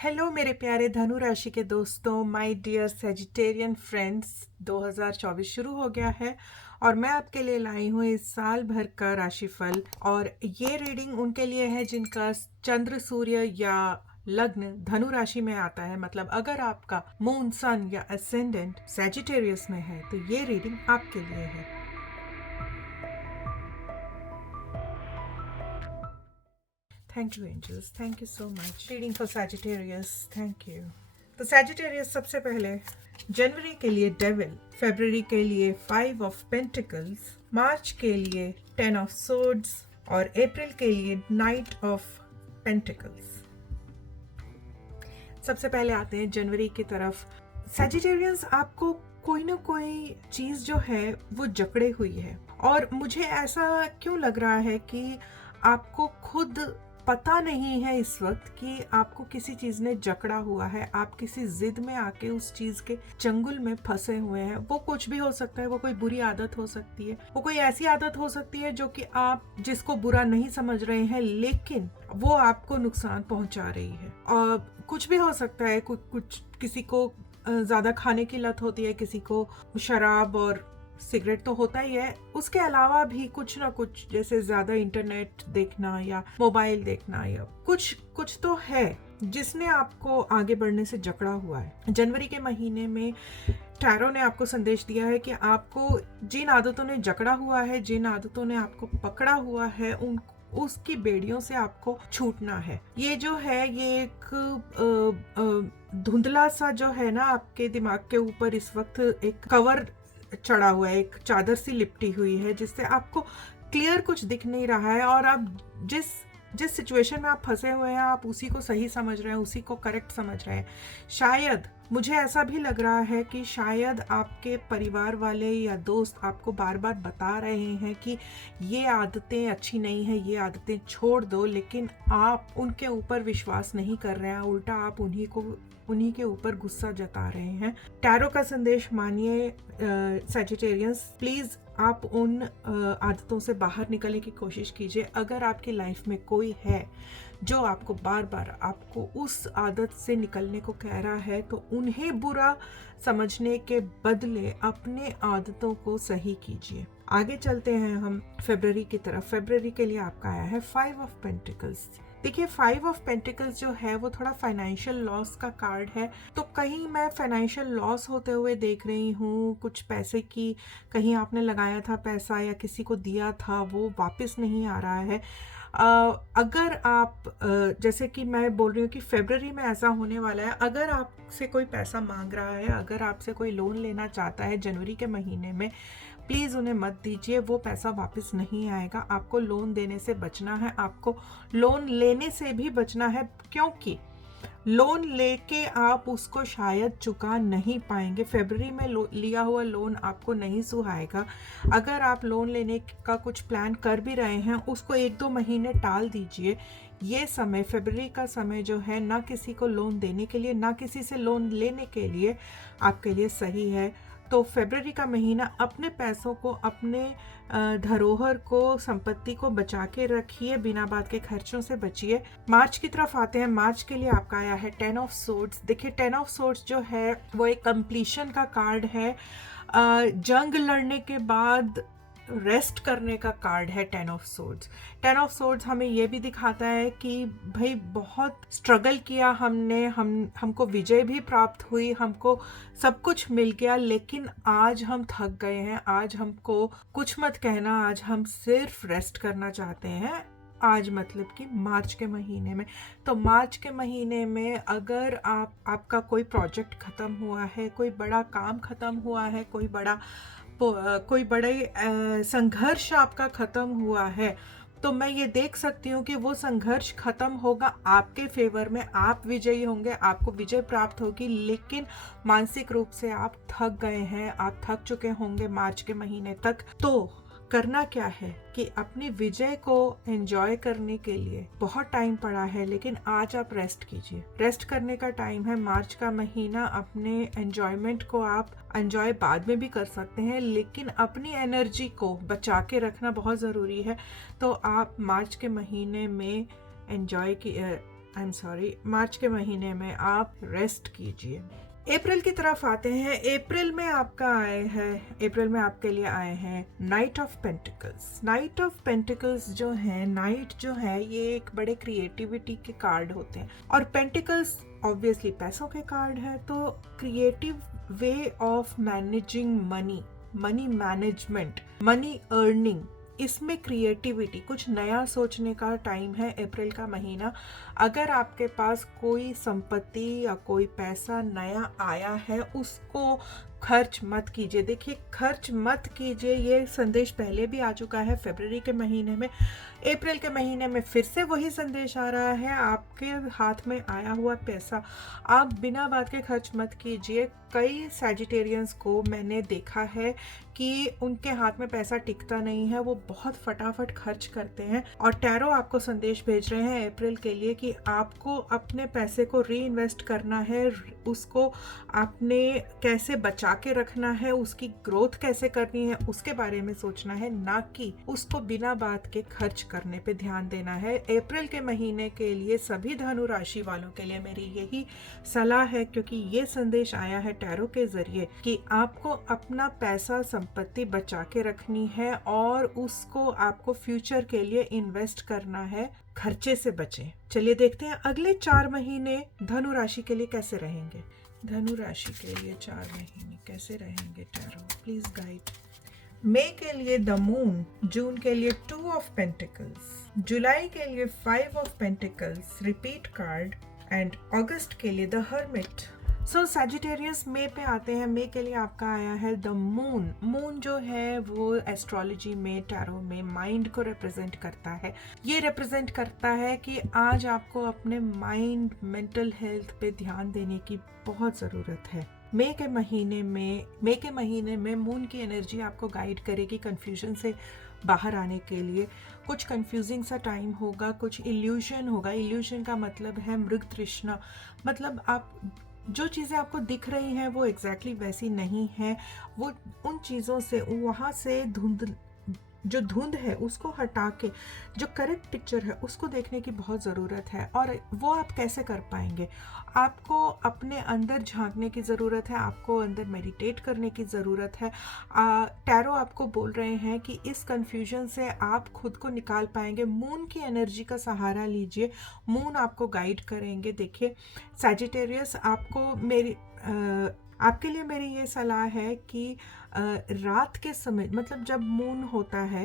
Hello मेरे प्यारे धनु राशि के दोस्तों, माय डियर सेजिटेरियन फ्रेंड्स। 2024 शुरू हो गया है और मैं आपके लिए लाई हूँ इस साल भर का राशिफल। और ये रीडिंग उनके लिए है जिनका चंद्र, सूर्य या लग्न धनु राशि में आता है। मतलब अगर आपका मून, सन या असेंडेंट सेजिटेरियस में है तो ये रीडिंग आपके लिए है। Thank you angels, thank you so much. Reading for Sagittarius, thank you. तो सैजिटेरियस सबसे पहले जनवरी के लिए डेविल, फरवरी के लिए 5 ऑफ पेंटिकल्स, मार्च के लिए 10 ऑफ सोर्ड्स और अप्रैल के लिए नाइट ऑफ पेंटिकल्स। सबसे पहले आते हैं जनवरी की तरफ। सैजिटेरियंस, आपको कोई ना कोई चीज जो है वो जकड़े हुई है और मुझे ऐसा क्यों लग रहा है कि आपको खुद पता नहीं है इस वक्त कि आपको किसी चीज ने जकड़ा हुआ है। आप किसी जिद में आके उस चीज के चंगुल में फंसे हुए हैं। वो कुछ भी हो सकता है, वो कोई बुरी आदत हो सकती है, वो कोई ऐसी आदत हो सकती है जो कि आप जिसको बुरा नहीं समझ रहे हैं लेकिन वो आपको नुकसान पहुंचा रही है। और कुछ भी हो सकता है, कुछ किसी को ज्यादा खाने की लत होती है, किसी को शराब और सिगरेट तो होता ही है, उसके अलावा भी कुछ ना कुछ, जैसे ज्यादा इंटरनेट देखना या मोबाइल देखना या कुछ तो है जिसने आपको आगे बढ़ने से जकड़ा हुआ है। जनवरी के महीने में टैरो ने आपको संदेश दिया है कि आपको जिन आदतों ने जकड़ा हुआ है, जिन आदतों ने आपको पकड़ा हुआ है, उसकी बेड़ियों से आपको छूटना है। ये जो है ये एक धुंधला सा जो है ना आपके दिमाग के ऊपर इस वक्त एक कवर चढ़ा हुआ है, एक चादर सी लिपटी हुई है जिससे आपको क्लियर कुछ दिख नहीं रहा है। और आप जिस सिचुएशन में आप फंसे हुए हैं आप उसी को सही समझ रहे हैं, उसी को करेक्ट समझ रहे हैं। शायद मुझे ऐसा भी लग रहा है कि शायद आपके परिवार वाले या दोस्त आपको बार बार बता रहे हैं कि ये आदतें अच्छी नहीं है, ये आदतें छोड़ दो, लेकिन आप उनके ऊपर विश्वास नहीं कर रहे हैं। उल्टा आप उन्हीं के ऊपर गुस्सा जता रहे हैं। टैरो का संदेश मानिए सैजिटेरियंस, प्लीज आप उन आदतों से बाहर निकलने की कोशिश कीजिए। अगर आपकी लाइफ में कोई है जो आपको बार बार आपको उस आदत से निकलने को कह रहा है तो उन्हें बुरा समझने के बदले अपने आदतों को सही कीजिए। आगे चलते हैं हम फरवरी की तरफ। फरवरी के लिए आपका आया है 5 ऑफ पेंटिकल्स। देखिए 5 ऑफ पेंटिकल्स जो है वो थोड़ा फाइनेंशियल लॉस का कार्ड है। तो कहीं मैं फाइनेंशियल लॉस होते हुए देख रही हूँ। कुछ पैसे की, कहीं आपने लगाया था पैसा या किसी को दिया था वो वापस नहीं आ रहा है। अगर आप जैसे कि मैं बोल रही हूँ कि फरवरी में ऐसा होने वाला है, अगर आपसे कोई पैसा मांग रहा है, अगर आपसे कोई लोन लेना चाहता है जनवरी के महीने में, प्लीज़ उन्हें मत दीजिए। वो पैसा वापस नहीं आएगा। आपको लोन देने से बचना है, आपको लोन लेने से भी बचना है, क्योंकि लोन लेके आप उसको शायद चुका नहीं पाएंगे। फरवरी में लिया हुआ लोन आपको नहीं सुहाएगा। अगर आप लोन लेने का कुछ प्लान कर भी रहे हैं उसको 1-2 महीने टाल दीजिए। ये समय, फरवरी का समय जो है, ना किसी को लोन देने के लिए ना किसी से लोन लेने के लिए आपके लिए सही है। तो फरवरी का महीना अपने पैसों को, अपने धरोहर को, संपत्ति को बचा के रखिए, बिना बात के खर्चों से बचिए। मार्च की तरफ आते हैं। मार्च के लिए आपका आया है 10 ऑफ सोर्ड्स। देखिए 10 ऑफ सोर्ड्स जो है वो एक कंप्लीशन का कार्ड है। जंग लड़ने के बाद रेस्ट करने का कार्ड है 10 ऑफ सोर्ड्स। 10 ऑफ सोर्ड्स हमें ये भी दिखाता है कि भाई बहुत स्ट्रगल किया हमने, हमको विजय भी प्राप्त हुई, हमको सब कुछ मिल गया, लेकिन आज हम थक गए हैं। आज हमको कुछ मत कहना, आज हम सिर्फ रेस्ट करना चाहते हैं। आज मतलब कि मार्च के महीने में। तो मार्च के महीने में अगर आपका कोई प्रोजेक्ट खत्म हुआ है, कोई बड़ा काम खत्म हुआ है, कोई बड़े संघर्ष आपका खत्म हुआ है, तो मैं ये देख सकती हूँ कि वो संघर्ष खत्म होगा आपके फेवर में। आप विजयी होंगे, आपको विजय प्राप्त होगी, लेकिन मानसिक रूप से आप थक गए हैं, आप थक चुके होंगे मार्च के महीने तक। तो करना क्या है कि अपनी विजय को एंजॉय करने के लिए बहुत टाइम पड़ा है, लेकिन आज आप रेस्ट कीजिए। रेस्ट करने का टाइम है मार्च का महीना। अपने एंजॉयमेंट को आप एंजॉय बाद में भी कर सकते हैं, लेकिन अपनी एनर्जी को बचा के रखना बहुत ज़रूरी है। तो आप मार्च के महीने में एंजॉय की आई एम सॉरी, मार्च के महीने में आप रेस्ट कीजिए। अप्रैल की तरफ आते हैं। अप्रैल में आपके लिए आए हैं night of pentacles. Night of pentacles जो है, नाइट जो है, ये एक बड़े क्रिएटिविटी के कार्ड होते हैं, और पेंटिकल्स ऑब्वियसली पैसों के कार्ड है। तो creative way of managing money, money management, money earning, इसमें क्रिएटिविटी, कुछ नया सोचने का टाइम है अप्रैल का महीना। अगर आपके पास कोई संपत्ति या कोई पैसा नया आया है, उसको खर्च मत कीजिए। देखिए, खर्च मत कीजिए, ये संदेश पहले भी आ चुका है फरवरी के महीने में। अप्रैल के महीने में फिर से वही संदेश आ रहा है। आपके हाथ में आया हुआ पैसा आप बिना बात के खर्च मत कीजिए। कई सैजिटेरियंस को मैंने देखा है कि उनके हाथ में पैसा टिकता नहीं है, वो बहुत फटाफट खर्च करते हैं। और टैरो आपको संदेश भेज रहे हैं अप्रैल के लिए कि आपको अपने पैसे को री इन्वेस्ट करना है, उसको आपने कैसे बचा के रखना है, उसकी ग्रोथ कैसे करनी है, उसके बारे में सोचना है, ना कि उसको बिना बात के खर्च करने पे ध्यान देना है। अप्रैल के महीने के लिए सभी धनु राशि वालों के लिए मेरी यही सलाह है, क्योंकि ये संदेश आया है टैरो के जरिए कि आपको अपना पैसा, संपत्ति बचा के रखनी है और उसको आपको फ्यूचर के लिए इन्वेस्ट करना है, खर्चे से बचें। चलिए देखते हैं अगले 4 महीने धनु राशि के लिए कैसे रहेंगे। धनु राशि के लिए 4 महीने कैसे रहेंगे टैरो, प्लीज गाइड। मई के लिए द मून, जून के लिए 2 ऑफ पेंटिकल्स, जुलाई के लिए 5 of pentacles repeat card, and अगस्त के लिए द हर्मिट। सो सैजिटेरियस मई पे आते हैं। मई के लिए आपका आया है द मून। मून जो है वो एस्ट्रोलॉजी में, टैरो में माइंड को रिप्रेजेंट करता है। ये रिप्रेजेंट करता है कि आज आपको अपने माइंड, मेंटल हेल्थ पे ध्यान देने की बहुत ज़रूरत है। मई के महीने में मून की एनर्जी आपको गाइड करेगी कंफ्यूजन से बाहर आने के लिए। कुछ कंफ्यूजिंग सा टाइम होगा, कुछ इल्यूशन होगा। इल्यूशन का मतलब है मृग तृष्णा, मतलब आप जो चीज़ें आपको दिख रही हैं वो एग्जैक्टली वैसी नहीं है। वो उन चीज़ों से, वहाँ से धुंध है उसको हटा के जो करेक्ट पिक्चर है उसको देखने की बहुत ज़रूरत है। और वो आप कैसे कर पाएंगे? आपको अपने अंदर झांकने की ज़रूरत है, आपको अंदर मेडिटेट करने की ज़रूरत है। टैरो आपको बोल रहे हैं कि इस कन्फ्यूजन से आप खुद को निकाल पाएंगे। मून की एनर्जी का सहारा लीजिए, मून आपको गाइड करेंगे। देखिए सैजिटेरियस, आपके लिए मेरी ये सलाह है कि रात के समय, मतलब जब मून होता है,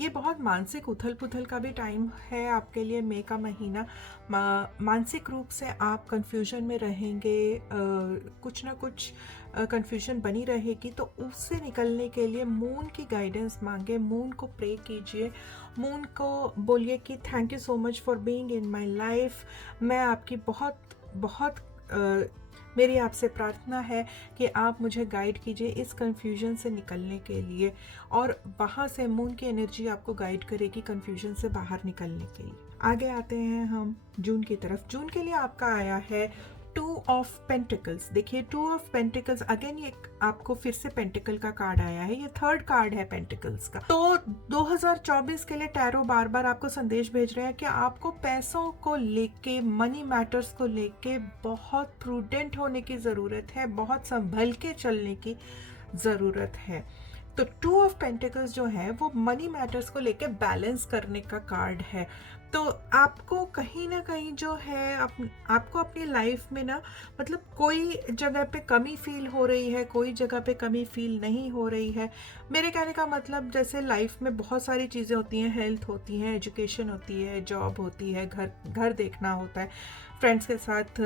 ये बहुत मानसिक उथल पुथल का भी टाइम है आपके लिए। मई का महीना मानसिक रूप से आप कंफ्यूजन में रहेंगे, कुछ ना कुछ कंफ्यूजन बनी रहेगी। तो उससे निकलने के लिए मून की गाइडेंस मांगे, मून को प्रे कीजिए, मून को बोलिए कि thank you so much for being in my life. मैं आपकी बहुत मेरी आपसे प्रार्थना है कि आप मुझे गाइड कीजिए इस कन्फ्यूजन से निकलने के लिए। और वहाँ से मून की एनर्जी आपको गाइड करेगी कन्फ्यूजन से बाहर निकलने के लिए। आगे आते हैं हम जून की तरफ। जून के लिए आपका आया है 2 ऑफ पेंटिकल्स। देखिए 2 ऑफ पेंटिकल्स, अगेन ये आपको फिर से पेंटिकल का कार्ड आया है, ये 3rd कार्ड है पेंटिकल्स का। तो 2024 के लिए टैरो बार बार आपको संदेश भेज रहे हैं कि आपको पैसों को लेके, मनी मैटर्स को लेके बहुत प्रूडेंट होने की ज़रूरत है, बहुत संभल के चलने की ज़रूरत है। तो 2 ऑफ पेंटिकल्स जो है वो मनी मैटर्स को लेके बैलेंस करने का कार्ड है। तो आपको कहीं ना कहीं जो है आपको अपनी लाइफ में ना, मतलब कोई जगह पे कमी फील हो रही है, कोई जगह पे कमी फील नहीं हो रही है। मेरे कहने का मतलब, जैसे लाइफ में बहुत सारी चीज़ें होती हैं, हेल्थ होती है, एजुकेशन होती है, जॉब होती है, घर देखना होता है, फ्रेंड्स के साथ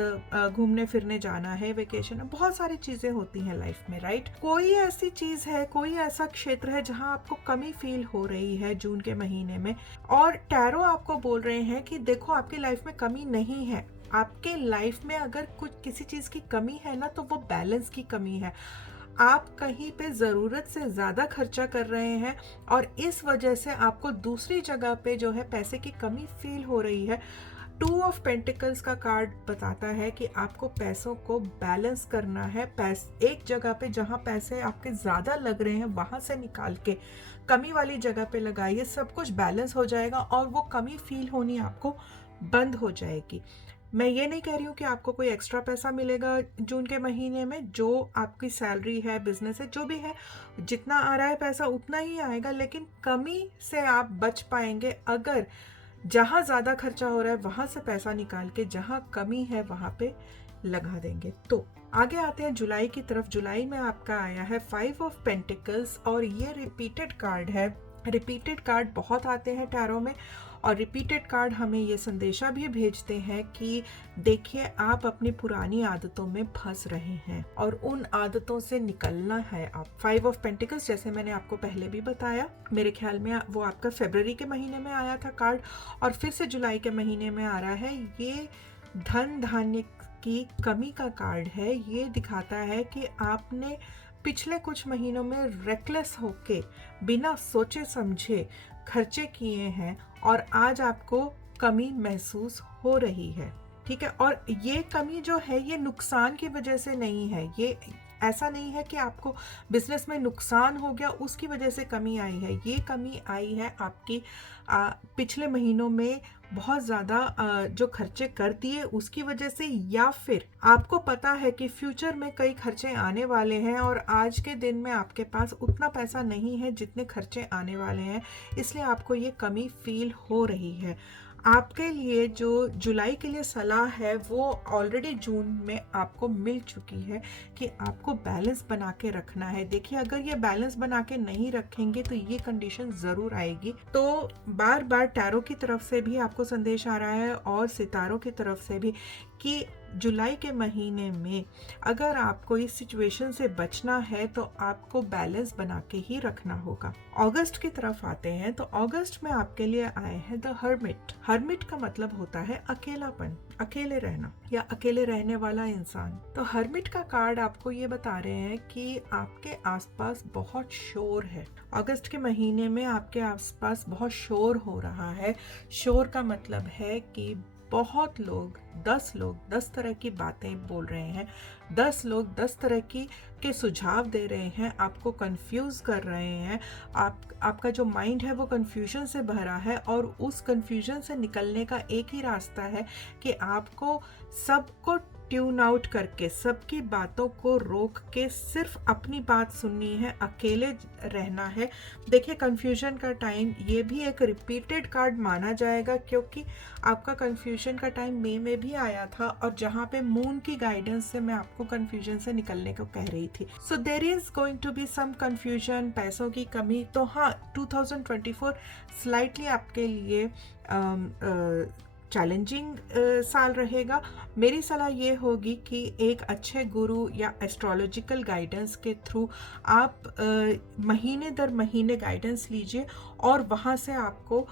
घूमने फिरने जाना है, वेकेशन, बहुत सारी चीज़ें होती हैं लाइफ में, राइट। कोई ऐसी चीज़ है, कोई ऐसा क्षेत्र है जहां आपको कमी फील हो रही है जून के महीने में, और टैरो आपको बोल रहे हैं कि देखो आपकी लाइफ में कमी नहीं है। आपके लाइफ में अगर किसी चीज़ की कमी है ना, तो वो बैलेंस की कमी है। आप कहीं पे ज़रूरत से ज़्यादा खर्चा कर रहे हैं और इस वजह से आपको दूसरी जगह पे जो है पैसे की कमी फील हो रही है। 2 ऑफ पेंटिकल्स का कार्ड बताता है कि आपको पैसों को बैलेंस करना है। एक जगह पे जहाँ पैसे आपके ज़्यादा लग रहे हैं वहाँ से निकाल के कमी वाली जगह पे लगाइए, सब कुछ बैलेंस हो जाएगा और वो कमी फील होनी आपको बंद हो जाएगी। मैं ये नहीं कह रही हूँ कि आपको कोई एक्स्ट्रा पैसा मिलेगा जून के महीने में, जो आपकी सैलरी है, बिजनेस है, जो भी है, जितना आ रहा है पैसा उतना ही आएगा, लेकिन कमी से आप बच पाएंगे अगर जहाँ ज़्यादा खर्चा हो रहा है वहाँ से पैसा निकाल के जहाँ कमी है वहाँ पे लगा देंगे। तो आगे आते हैं जुलाई की तरफ। जुलाई में आपका आया है 5 ऑफ पेंटिकल्स और ये रिपीटेड कार्ड है। रिपीटेड कार्ड बहुत आते हैं टैरो में, और रिपीटेड कार्ड हमें ये संदेशा भी भेजते हैं कि देखिए आप अपनी पुरानी आदतों में फंस रहे हैं और उन आदतों से निकलना है। आप 5 ऑफ पेंटिकल्स, जैसे मैंने आपको पहले भी बताया, मेरे ख्याल में वो आपका फरवरी के महीने में आया था कार्ड, और फिर से जुलाई के महीने में आ रहा है। ये धन धान्य की कमी का कार्ड है। ये दिखाता है कि आपने पिछले कुछ महीनों में रेकलेस होके बिना सोचे समझे खर्चे किए हैं और आज आपको कमी महसूस हो रही है। ठीक है, और ये कमी जो है ये नुकसान की वजह से नहीं है। ये ऐसा नहीं है कि आपको बिजनेस में नुकसान हो गया उसकी वजह से कमी आई है। ये कमी आई है आपकी पिछले महीनों में बहुत ज़्यादा जो खर्चे कर दिए उसकी वजह से, या फिर आपको पता है कि फ्यूचर में कई खर्चे आने वाले हैं और आज के दिन में आपके पास उतना पैसा नहीं है जितने खर्चे आने वाले हैं, इसलिए आपको ये कमी फील हो रही है। आपके लिए जो जुलाई के लिए सलाह है वो ऑलरेडी जून में आपको मिल चुकी है कि आपको बैलेंस बना के रखना है। देखिए, अगर ये बैलेंस बना के नहीं रखेंगे तो ये कंडीशन ज़रूर आएगी। तो बार बार टैरो की तरफ से भी आपको संदेश आ रहा है और सितारों की तरफ से भी कि जुलाई के महीने में अगर आपको इस सिचुएशन से बचना है तो आपको बैलेंस बना के ही रखना होगा। अगस्त की तरफ आते हैं तो अगस्त में आपके लिए आए हैं द हर्मिट। हर्मिट का मतलब होता है अकेलापन, अकेले रहना या अकेले रहने वाला इंसान। तो हर्मिट का कार्ड आपको ये बता रहे हैं कि आपके आसपास बहुत शोर है। अगस्त के महीने में आपके आसपास बहुत शोर हो रहा है। शोर का मतलब है कि बहुत लोग 10 तरह की बातें बोल रहे हैं, 10 लोग 10 तरह के सुझाव दे रहे हैं, आपको कंफ्यूज कर रहे हैं। आपका जो माइंड है वो कंफ्यूजन से भरा है और उस कंफ्यूजन से निकलने का एक ही रास्ता है कि आपको सबको ट्यून आउट करके, सबकी बातों को रोक के सिर्फ अपनी बात सुननी है, अकेले रहना है। देखिए, कंफ्यूजन का टाइम ये भी एक रिपीटेड कार्ड माना जाएगा क्योंकि आपका कंफ्यूजन का टाइम मई में भी आया था और जहाँ पे मून की गाइडेंस से मैं आपको कंफ्यूजन से निकलने को कह रही थी। So there is going to be some confusion, पैसों की कमी। तो हाँ, 2024 स्लाइटली आपके लिए चैलेंजिंग साल रहेगा। मेरी सलाह ये होगी कि एक अच्छे गुरु या एस्ट्रोलॉजिकल गाइडेंस के थ्रू आप महीने दर महीने गाइडेंस लीजिए और वहाँ से आपको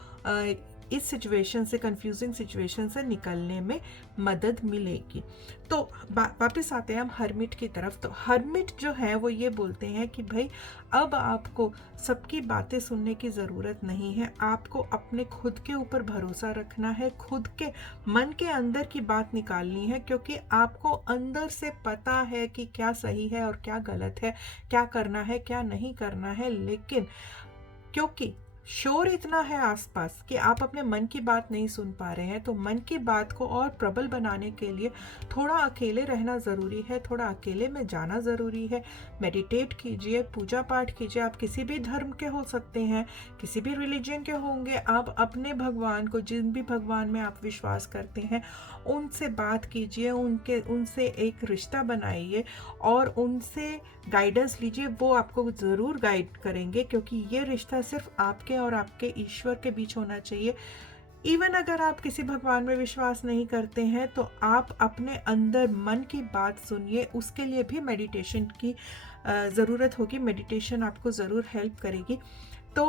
इस सिचुएशन से, कंफ्यूजिंग सिचुएशन से निकलने में मदद मिलेगी। तो वापस आते हैं हम हर्मिट की तरफ। तो हर्मिट जो है वो ये बोलते हैं कि भाई अब आपको सबकी बातें सुनने की ज़रूरत नहीं है, आपको अपने खुद के ऊपर भरोसा रखना है, खुद के मन के अंदर की बात निकालनी है, क्योंकि आपको अंदर से पता है कि क्या सही है और क्या गलत है, क्या करना है क्या नहीं करना है। लेकिन क्योंकि शोर इतना है आसपास कि आप अपने मन की बात नहीं सुन पा रहे हैं, तो मन की बात को और प्रबल बनाने के लिए थोड़ा अकेले रहना ज़रूरी है, थोड़ा अकेले में जाना ज़रूरी है। मेडिटेट कीजिए, पूजा पाठ कीजिए। आप किसी भी धर्म के हो सकते हैं, किसी भी रिलीजन के होंगे। आप अपने भगवान को, जिन भी भगवान में आप विश्वास करते हैं, उनसे बात कीजिए, उनसे एक रिश्ता बनाइए और उनसे गाइडेंस लीजिए। वो आपको ज़रूर गाइड करेंगे, क्योंकि ये रिश्ता सिर्फ आपके और आपके ईश्वर के बीच होना चाहिए। इवन अगर आप किसी भगवान में विश्वास नहीं करते हैं तो आप अपने अंदर मन की बात सुनिए। उसके लिए भी मेडिटेशन की ज़रूरत होगी। मेडिटेशन आपको ज़रूर हेल्प करेगी। तो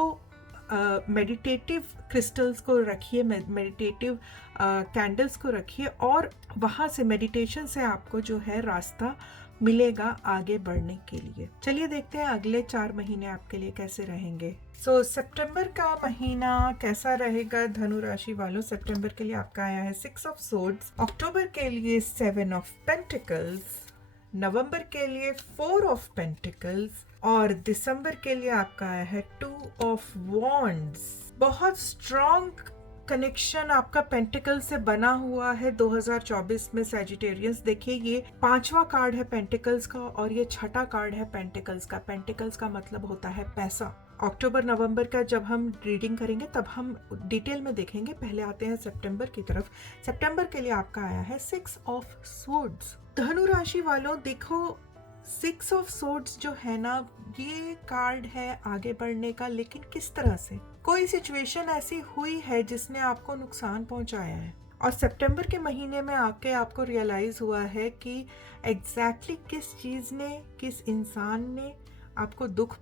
मेडिटेटिव क्रिस्टल्स को रखिए, मेडिटेटिव कैंडल्स को रखिए और वहाँ से, मेडिटेशन से आपको जो है रास्ता मिलेगा आगे बढ़ने के लिए। चलिए देखते हैं अगले 4 महीने आपके लिए कैसे रहेंगे। सितंबर का महीना कैसा रहेगा धनु राशि वालों? सितंबर के लिए आपका आया है 6 ऑफ सोर्ड्स, अक्टूबर के लिए 7 ऑफ पेंटिकल्स, नवंबर के लिए 4 ऑफ पेंटिकल्स और दिसंबर के लिए आपका आया है 2 ऑफ वॉन्ड्स। बहुत स्ट्रॉन्ग कनेक्शन आपका पेंटिकल से बना हुआ है 2024 में सैजिटेरियंस। देखिए ये 5वां कार्ड है पेंटिकल्स का और ये 6ठा कार्ड है पेंटिकल्स का। पेंटिकल्स का मतलब होता है पैसा। अक्टूबर नवंबर का जब हम रीडिंग करेंगे तब हम डिटेल में देखेंगे। पहले आते हैं सितंबर की तरफ। सितंबर के लिए आपका आया है 6 ऑफ स्वॉर्ड्स। धनु राशि वालों देखो, 6 ऑफ स्वॉर्ड्स जो है ना, ये कार्ड है आगे बढ़ने का, लेकिन किस तरह से। कोई सिचुएशन ऐसी हुई है जिसने आपको नुकसान पहुंचाया है और सितंबर के महीने में आके आपको रियलाइज हुआ है कि एग्जैक्टली किस चीज ने, किस इंसान ने आपको दुख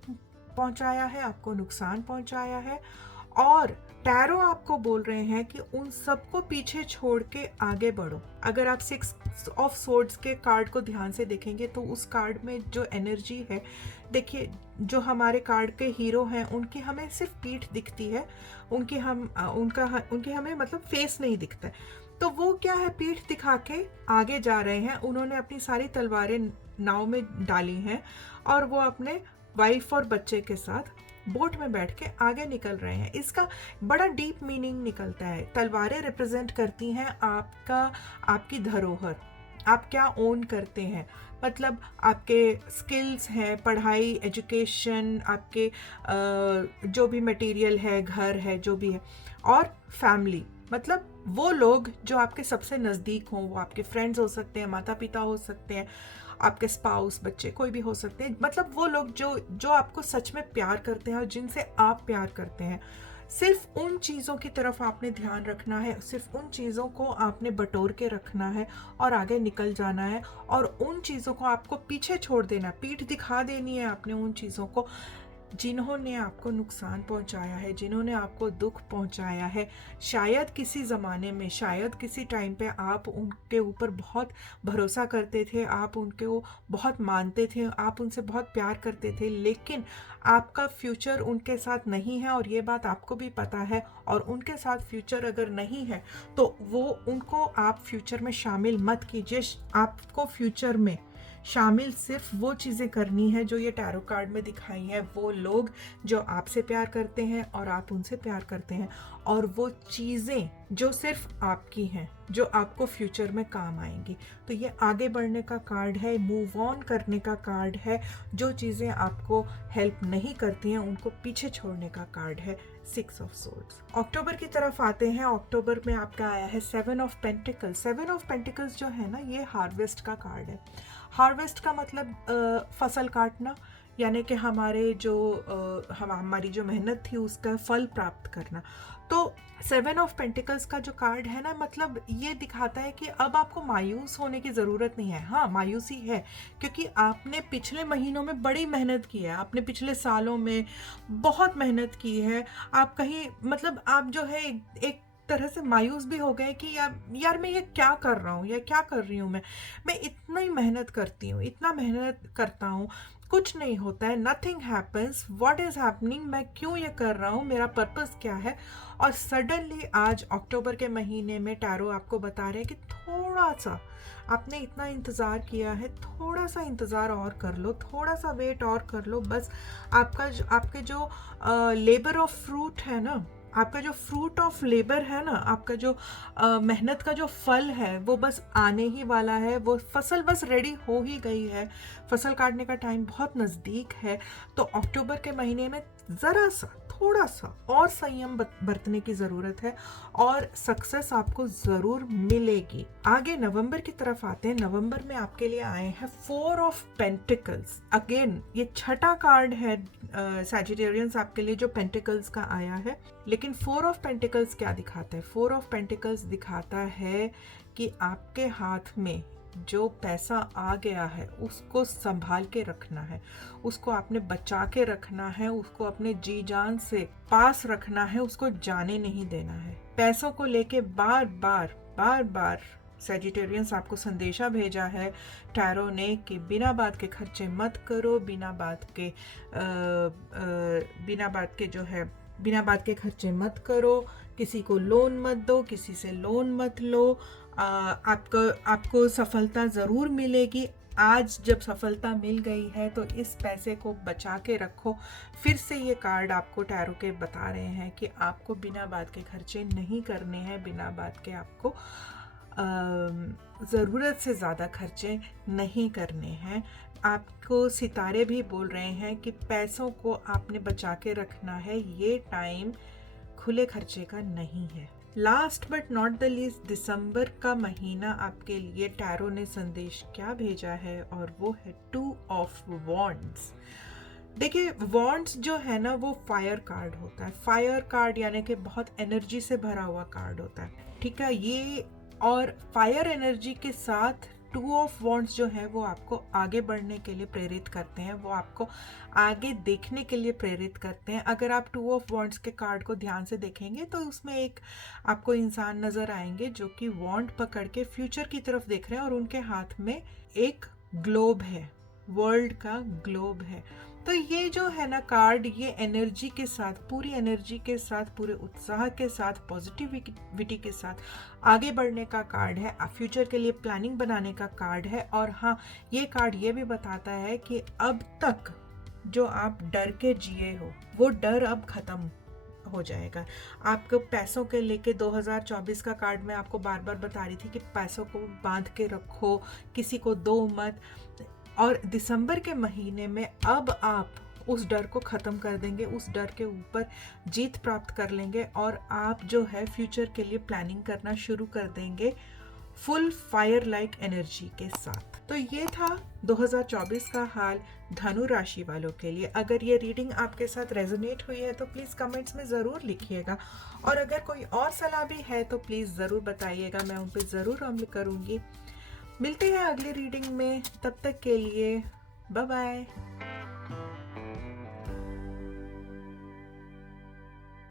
पहुंचाया है, आपको नुकसान पहुंचाया है। और टैरो आपको बोल रहे हैं कि उन सबको पीछे छोड़ के आगे बढ़ो। अगर आप 6 ऑफ सोर्ड्स के कार्ड को ध्यान से देखेंगे तो उस कार्ड में जो एनर्जी है, देखिए जो हमारे कार्ड के हीरो हैं उनकी हमें सिर्फ पीठ दिखती है, उनकी हमें मतलब फेस नहीं दिखता है। तो वो क्या है, पीठ दिखा के आगे जा रहे हैं। उन्होंने अपनी सारी तलवारें नाव में डाली हैं और वो अपने वाइफ और बच्चे के साथ बोट में बैठ के आगे निकल रहे हैं। इसका बड़ा डीप मीनिंग निकलता है। तलवारें रिप्रेजेंट करती हैं आपकी धरोहर, आप क्या ओन करते हैं, मतलब आपके स्किल्स हैं, पढ़ाई, एजुकेशन, आपके जो भी मटेरियल है, घर है, जो भी है, और फैमिली, मतलब वो लोग जो आपके सबसे नज़दीक हों। वो आपके फ्रेंड्स हो सकते हैं, माता पिता हो सकते हैं, आपके स्पाउस, बच्चे, कोई भी हो सकते हैं। मतलब वो लोग जो आपको सच में प्यार करते हैं और जिनसे आप प्यार करते हैं। सिर्फ उन चीज़ों की तरफ आपने ध्यान रखना है, सिर्फ उन चीज़ों को आपने बटोर के रखना है और आगे निकल जाना है। और उन चीज़ों को आपको पीछे छोड़ देना, पीठ दिखा देनी है आपने उन चीज़ों को जिन्होंने आपको नुकसान पहुंचाया है, जिन्होंने आपको दुख पहुंचाया है। शायद किसी ज़माने में, शायद किसी टाइम पे आप उनके ऊपर बहुत भरोसा करते थे, आप उनको बहुत मानते थे, आप उनसे बहुत प्यार करते थे, लेकिन आपका फ्यूचर उनके साथ नहीं है और ये बात आपको भी पता है। और उनके साथ फ्यूचर अगर नहीं है तो उनको आप फ्यूचर में शामिल मत कीजिए। आपको फ्यूचर में शामिल सिर्फ वो चीज़ें करनी है जो ये टैरो कार्ड में दिखाई हैं। वो लोग जो आपसे प्यार करते हैं और आप उनसे प्यार करते हैं, और वो चीज़ें जो सिर्फ आपकी हैं, जो आपको फ्यूचर में काम आएंगी। तो ये आगे बढ़ने का कार्ड है, मूव ऑन करने का कार्ड है। जो चीज़ें आपको हेल्प नहीं करती हैं उनको पीछे छोड़ने का कार्ड है 6 ऑफ सोर्ड्स। अक्टूबर की तरफ आते हैं। अक्टूबर में आपका आया है 7 ऑफ पेंटिकल्स। 7 ऑफ पेंटिकल्स जो है ना, ये हार्वेस्ट का कार्ड है। हार्वेस्ट का मतलब फसल काटना, यानी कि हमारी जो मेहनत थी उसका फल प्राप्त करना। तो 7 ऑफ पेंटिकल्स का जो कार्ड है ना, मतलब ये दिखाता है कि अब आपको मायूस होने की ज़रूरत नहीं है। हाँ, मायूसी है क्योंकि आपने पिछले महीनों में बड़ी मेहनत की है, आपने पिछले सालों में बहुत मेहनत की है। आप कहीं मतलब आप जो है एक तरह से मायूस भी हो गए कि यार मैं ये क्या कर रहा हूँ या क्या कर रही हूँ। मैं इतना ही मेहनत करती हूँ, इतना मेहनत करता हूँ, कुछ नहीं होता है, nothing happens, what is happening, मैं क्यों ये कर रहा हूँ, मेरा पर्पस क्या है। और सडनली आज अक्टूबर के महीने में टैरो आपको बता रहे हैं कि थोड़ा सा आपने इतना इंतज़ार किया है, थोड़ा सा इंतज़ार और कर लो, थोड़ा सा वेट और कर लो। बस आपके जो लेबर ऑफ फ्रूट है ना, आपका जो फ्रूट ऑफ लेबर है ना, आपका जो मेहनत का जो फल है वो बस आने ही वाला है। वो फसल बस रेडी हो ही गई है, फसल काटने का टाइम बहुत नज़दीक है। तो अक्टूबर के महीने में ज़रा सा, थोड़ा सा और संयम बरतने की ज़रूरत है और सक्सेस आपको ज़रूर मिलेगी। आगे नवंबर की तरफ आते हैं। नवंबर में आपके लिए आए हैं 4 ऑफ पेंटिकल्स। अगेन ये 6ठा कार्ड है सैजिटेरियंस आपके लिए जो पेंटिकल्स का आया है। लेकिन 4 ऑफ पेंटिकल्स क्या दिखाता है? 4 ऑफ पेंटिकल्स दिखाता है कि आपके हाथ में जो पैसा आ गया है उसको संभाल के रखना है, उसको आपने बचा के रखना है, उसको अपने जी जान से पास रखना है, उसको जाने नहीं देना है। पैसों को लेके बार बार सैजिटेरियंस आपको संदेशा भेजा है टैरो ने कि बिना बात के खर्चे मत करो, बिना बात के खर्चे मत करो, किसी को लोन मत दो, किसी से लोन मत लो। आपको सफलता ज़रूर मिलेगी। आज जब सफलता मिल गई है तो इस पैसे को बचा के रखो। फिर से ये कार्ड आपको टैरो के बता रहे हैं कि आपको बिना बात के खर्चे नहीं करने हैं, बिना बात के आपको ज़रूरत से ज़्यादा खर्चे नहीं करने हैं। आपको सितारे भी बोल रहे हैं कि पैसों को आपने बचा के रखना है, ये टाइम खुले खर्चे का नहीं है। Last but not the least, दिसंबर का महीना आपके लिए टैरो ने संदेश क्या भेजा है, और वो है 2 ऑफ वॉन्ड्स। देखिए, वॉन्ड्स जो है ना वो फायर कार्ड होता है। फायर कार्ड यानी कि बहुत एनर्जी से भरा हुआ कार्ड होता है, ठीक है ये। और फायर एनर्जी के साथ 2 ऑफ वॉन्ड्स जो है वो आपको आगे बढ़ने के लिए प्रेरित करते हैं, वो आपको आगे देखने के लिए प्रेरित करते हैं। अगर आप 2 ऑफ वॉन्ड्स के कार्ड को ध्यान से देखेंगे तो उसमें एक आपको इंसान नजर आएंगे जो कि वॉन्ड पकड़ के फ्यूचर की तरफ देख रहे हैं, और उनके हाथ में एक ग्लोब है, वर्ल्ड का ग्लोब है। तो ये जो है ना कार्ड, ये एनर्जी के साथ, पूरी एनर्जी के साथ, पूरे उत्साह के साथ, पॉजिटिविटी के साथ आगे बढ़ने का कार्ड है, फ्यूचर के लिए प्लानिंग बनाने का कार्ड है। और हाँ, ये कार्ड ये भी बताता है कि अब तक जो आप डर के जिए हो वो डर अब खत्म हो जाएगा। आपको पैसों के लेके 2024 का कार्ड मैं आपको बार बार बता रही थी कि पैसों को बांध के रखो, किसी को दो मत। और दिसंबर के महीने में अब आप उस डर को ख़त्म कर देंगे, उस डर के ऊपर जीत प्राप्त कर लेंगे, और आप जो है फ्यूचर के लिए प्लानिंग करना शुरू कर देंगे फुल फायर लाइक एनर्जी के साथ। तो ये था 2024 का हाल धनु राशि वालों के लिए। अगर ये रीडिंग आपके साथ रेजोनेट हुई है तो प्लीज़ कमेंट्स में ज़रूर लिखिएगा, और अगर कोई और सलाह भी है तो प्लीज़ ज़रूर बताइएगा, मैं उन पर ज़रूर अमल करूँगी। मिलते हैं अगली रीडिंग में, तब तक के लिए बाय बाय।